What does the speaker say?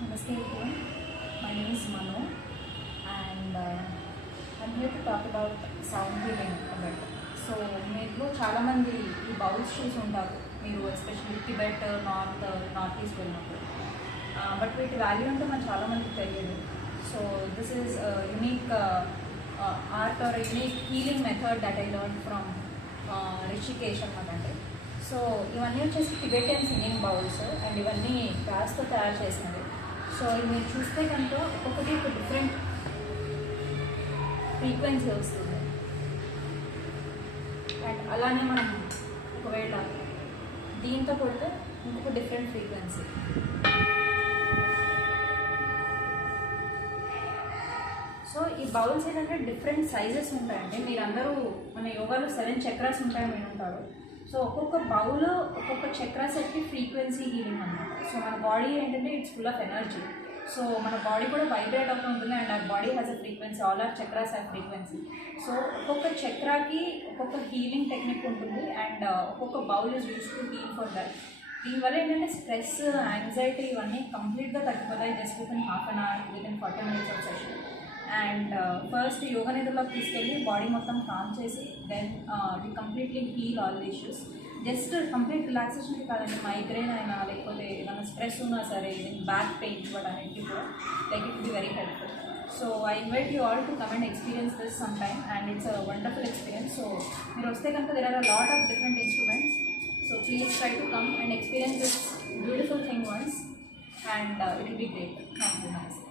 Namaste everyone. My name is Manu and I'm here to talk about sound healing a bit. So మీరు చాలామంది ఈ bowls చూసి ఉంటారు, మీరు ఎస్పెషల్లీ టిబెట్ నార్త్ ఈస్ట్ వెళ్ళినప్పుడు. But వీటి వాల్యూ అంటే మనకు చాలామందికి తెలియదు. So this is unique art or unique healing method that I learn from Rishikesh అన్నమాట. అంటే సో ఇవన్నీ వచ్చేసి టిబెటియన్ సింగింగ్ బౌల్స్ అండ్ ఇవన్నీ గ్లాస్తో తయారు చేసినవి. సో ఇది మీరు చూస్తే కనుక ఒక్కొక్కటి ఒక డిఫరెంట్ ఫ్రీక్వెన్సీ వస్తుంది. అండ్ అలానే మనం ఒకవేళ దీంతో కొడితే ఇంకొక డిఫరెంట్ ఫ్రీక్వెన్సీ. సో ఈ బౌల్స్ ఏంటంటే డిఫరెంట్ సైజెస్ ఉంటాయండి. మీరందరూ మన యోగాలో 7 చక్రాస్ ఉంటాయని వినుంటారు. సో ఒక్కొక్క బౌల్ ఒక్కొక్క చక్రా సెట్కి ఫ్రీక్వెన్సీ హీలింగ్ అన్నమాట. సో మన బాడీ ఏంటంటే it's full of energy. So మన బాడీ కూడా వైబ్రేట్ అవుతూ ఉంటుంది అండ్ ఆ body has a frequency. All are chakras have frequency. So ఒక్కొక్క చక్రాకి ఒక్కొక్క హీలింగ్ టెక్నిక్ ఉంటుంది అండ్ ఒక్కొక్క bowl is use to heal for that. దీనివల్ల ఏంటంటే స్ట్రెస్, యాంగ్జైటీ ఇవన్నీ కంప్లీట్గా తగ్గిపోతాయి just within half an hour, within 40 minutes of session. And first yoga నిధుల్లోకి తీసుకెళ్ళి బాడీ మొత్తం కామ్ చేసి then we completely heal all the issues. Just complete రిలాక్సేషన్కి కాదండి, మైగ్రేన్ అయినా లేకపోతే ఏదైనా స్ట్రెస్ ఉన్నా సరే, బ్యాక్ పెయిన్ వాటన్నిటికీ కూడా like it be very helpful. So I invite you all to come and experience this some time and it's a wonderful experience. So మీరు వస్తే కనుక there are a lot of different instruments. So please try to come and experience this beautiful thing once and it will be great. Thank you. నమస్తే.